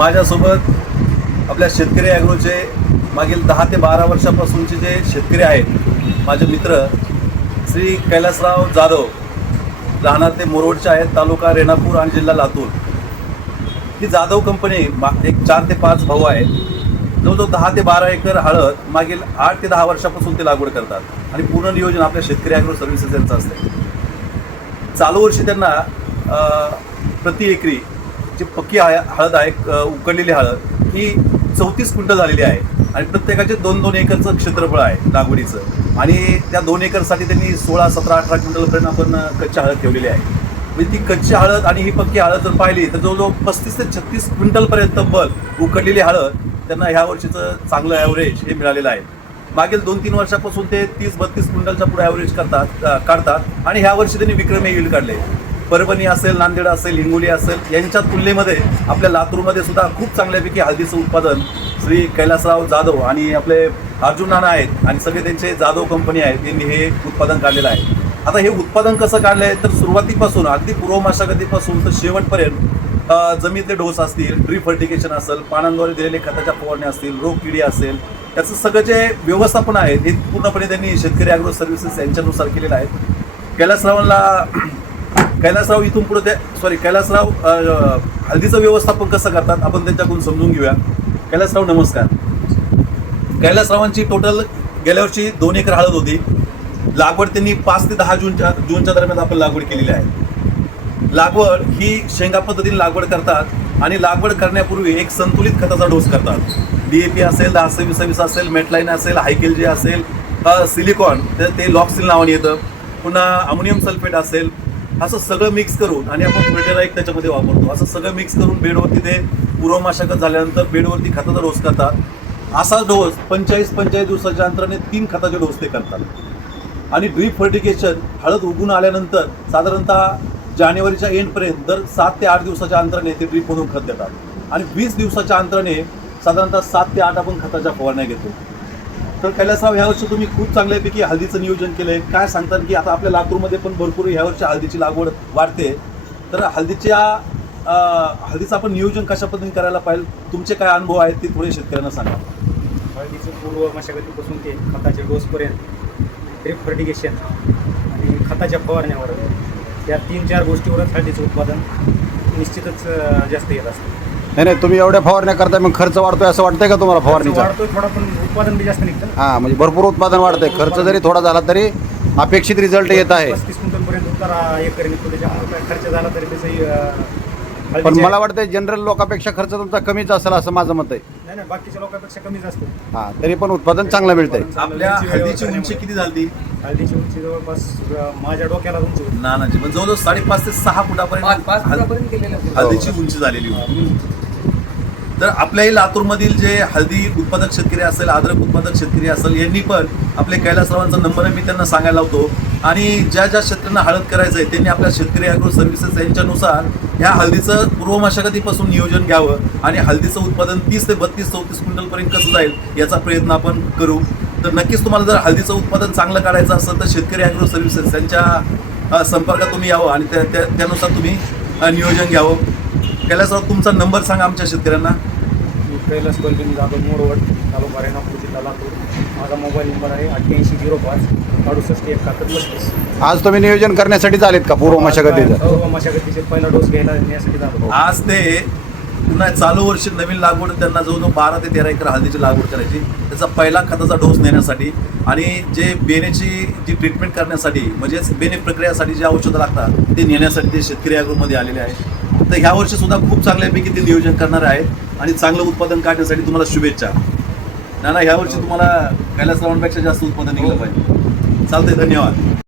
माझ्यासोबत आपल्या शेतकरी ॲग्रोचे मागील 10 ते 12 वर्षापासूनचे जे शेतकरी आहेत माझे मित्र श्री कैलासराव जाधव, राहणार ते मोरोडचे आहेत, तालुका रेणापूर आणि जिल्हा लातूर. ही जाधव कंपनी एक 4 ते 5 भाऊ आहेत. जवळजवळ 10 ते 12 एकर हळद मागील 8 ते 10 वर्षापासून ते लागवड करतात आणि पूर्ण नियोजन आपल्या शेतकरी ॲग्रो सर्व्हिसेस यांचं असते. चालू वर्षी त्यांना प्रति एकरी जी पक्की हळद आहे, उकडलेली हळद ही 34 क्विंटल झालेली आहे आणि प्रत्येकाचे 2-2 एकरचं क्षेत्रफळ आहे लागवडीचं. आणि त्या 2 एकरसाठी त्यांनी 16, 17, 18 क्विंटलपर्यंत आपण कच्ची हळद ठेवलेली आहे. म्हणजे ती कच्ची हळद आणि ही पक्की हळद जर पाहिली तर जवळजवळ 35 ते 36 क्विंटलपर्यंत तब्बल उकडलेली हळद त्यांना ह्या वर्षीचं चांगलं ॲव्हरेज हे मिळालेलं आहे. मागील 2-3 वर्षापासून ते 30-32 क्विंटलच्या पुढे ॲव्हरेज काढतात आणि ह्या वर्षी त्यांनी विक्रमी यील्ड काढले. परभणी असेल, नांदेड असेल, हिंगोली असेल यांच्या तुलनेमध्ये आपल्या लातूरमध्ये सुद्धा खूप चांगल्यापैकी हळदीचं उत्पादन श्री कैलासराव जाधव आणि आपले अर्जुन नाना आहेत आणि सगळे त्यांचे जाधव कंपनी आहेत, यांनी हे उत्पादन काढलेलं आहे. आता हे उत्पादन कसं काढलं आहे तर सुरुवातीपासून अगदी पूर्व मशागतीपासून तर शेवटपर्यंत जमिनीतले डोस असतील, ड्रीप फर्टिगेशन असेल, पानांद्वारे दिलेले खताच्या फवारण्या असतील, रोगकिडी असेल, त्याचं सगळं जे व्यवस्थापन आहे हे पूर्णपणे त्यांनी शेतकरी ॲग्रो सर्व्हिसेस यांच्यानुसार केलेलं आहे. कैलासराव इथून पुढे कैलासराव हळदीचं व्यवस्थापन कसं करतात आपण त्यांच्याकडून समजून घेऊया. कैलासराव नमस्कार. कैलासरावांची टोटल गेल्या वर्षी 2 एकर हळद होती. लागवड त्यांनी 5 ते 10 जूनच्या दरम्यान आपण लागवड केलेली आहे. लागवड ही शेंगा पद्धतीने लागवड करतात आणि लागवड करण्यापूर्वी एक संतुलित खताचा डोस करतात. DAP असेल, 10-20-20 असेल, मेटलाईन असेल, हायकेल जे असेल, सिलिकॉन तर ते लॉक्सिल नावाने येतं, पुन्हा अमोनियम सल्फेट असेल, असं सगळं मिक्स करून आणि आपण फर्टिलायझर त्याच्यामध्ये वापरतो. असं सगळं मिक्स करून बेडवरती ते पूर्व मशागत झाल्यानंतर बेडवरती खताचा डोस करतात. असा डोस 45 दिवसाच्या अंतराने 3 खताचे डोस ते करतात. आणि ड्रीप फर्टिगेशन हळद उगून आल्यानंतर साधारणतः जानेवारीच्या एंडपर्यंत दर 7 ते 8 दिवसाच्या अंतराने ते ड्रीपमधून खत देतात आणि 20 दिवसाच्या अंतराने साधारणतः 7 ते 8 आपण खताच्या फवारण्या घेतो. तर कैलासराव ह्या वर्षी तुम्ही खूप चांगल्यापैकी हळदीचं नियोजन केलं आहे. काय सांगतात की आता आपल्या लातूरमध्ये पण भरपूर ह्या वर्षी हळदीची लागवड वाढते, तर हळदीचं आपण नियोजन कशा पद्धतीने करायला पाहिजे, तुमचे काय अनुभव आहेत ते थोडे शेतकऱ्यांना सांगा. हळदीचं पूर्व मशागतीपासून ते खताच्या डोसपर्यंत ड्रीप फर्टिगेशन आणि खताच्या फवारण्यावर या 3-4 गोष्टीवरच हळदीचं उत्पादन निश्चितच जास्त येत असतं. नाही, तुम्ही एवढ्या फवारण्या करताय मग खर्च वाढतोय असं वाटतंय का तुम्हाला फवारणीचा? वाढतोय थोडा, पण उत्पादन बी जास्त निघतं. हां, म्हणजे भरपूर उत्पादन वाढतंय. खर्च जरी थोडा झाला तरी अपेक्षित रिझल्ट येत आहे. 35 क्विंटलपर्यंत उत्तर एकरी निघतो. त्याच्यामुळे काय खर्च झाला तरी त्याचंही पण मला वाटतं जनरल लोकांपेक्षा खर्च तुमचा कमीच असेल असं माझं मत आहे. नाही, बाकीच्या लोकांपेक्षा कमीच असतो. हां, तरी पण उत्पादन चांगलं मिळतंय. आपल्या हळदीची उंची किती झाली? हळदीची उंची जवळपास माझ्या डोक्याला उंची होती. नानाची पण जवळजवळ 5.5 ते 6 फुटापर्यंत हळदीची उंची झालेली होती. तर आपल्याही लातूरमधील जे हळदी उत्पादक शेतकरी असेल, अद्रक उत्पादक शेतकरी असेल, यांनी पण आपले कैलासरावांचा नंबर मी त्यांना सांगायला लावतो. आणि ज्या शेतकऱ्यांना हळद करायचं आहे त्यांनी आपल्या शेतकरी ॲग्रो सर्व्हिसेस यांच्यानुसार ह्या हळदीचं पूर्व मशागतीपासून नियोजन घ्यावं आणि हळदीचं उत्पादन 30 ते 32-34 क्विंटलपर्यंत कसं जाईल याचा प्रयत्न आपण करू. तर नक्कीच तुम्हाला जर हळदीचं उत्पादन चांगलं काढायचं असेल तर शेतकरी ॲग्रो सर्व्हिसेस यांच्या संपर्कात तुम्ही यावं आणि त्यानुसार तुम्ही नियोजन घ्यावं. कैलासराव तुमचा नंबर सांगा आमच्या शेतकऱ्यांना. कैलास बलबीन जाधव, मोरोड, तालुका रेणापूर, जिल्हा लातूर. माझा मोबाईल नंबर आहे 8805 68 71 35. आज तुम्ही नियोजन करण्यासाठी आलेत का पूर्व मशागतीचं? पूर्व मशागतीचे पहिला डोस घ्यायला नेण्यासाठी जातो. आज ते पुन्हा चालू वर्षी नवीन लागवड त्यांना जवळजवळ 12 ते 13 एकर हळदीची लागवड करायची, त्याचा पहिला खताचा डोस नेण्यासाठी आणि जे बेनेची जी ट्रीटमेंट करण्यासाठी म्हणजेच बेने प्रक्रियासाठी जे औषधं लागतात ते नेण्यासाठी ते शेतकरी ॲग्रोमध्ये आलेले आहेत. तर ह्या वर्षी सुद्धा खूप चांगल्यापैकी ते नियोजन करणारे आहेत आणि चांगलं उत्पादन काढण्यासाठी तुम्हाला शुभेच्छा. नाना, ह्या वर्षी तुम्हाला कैलासरावांपेक्षा जास्त उत्पादन निघलं पाहिजे. चालतंय, धन्यवाद.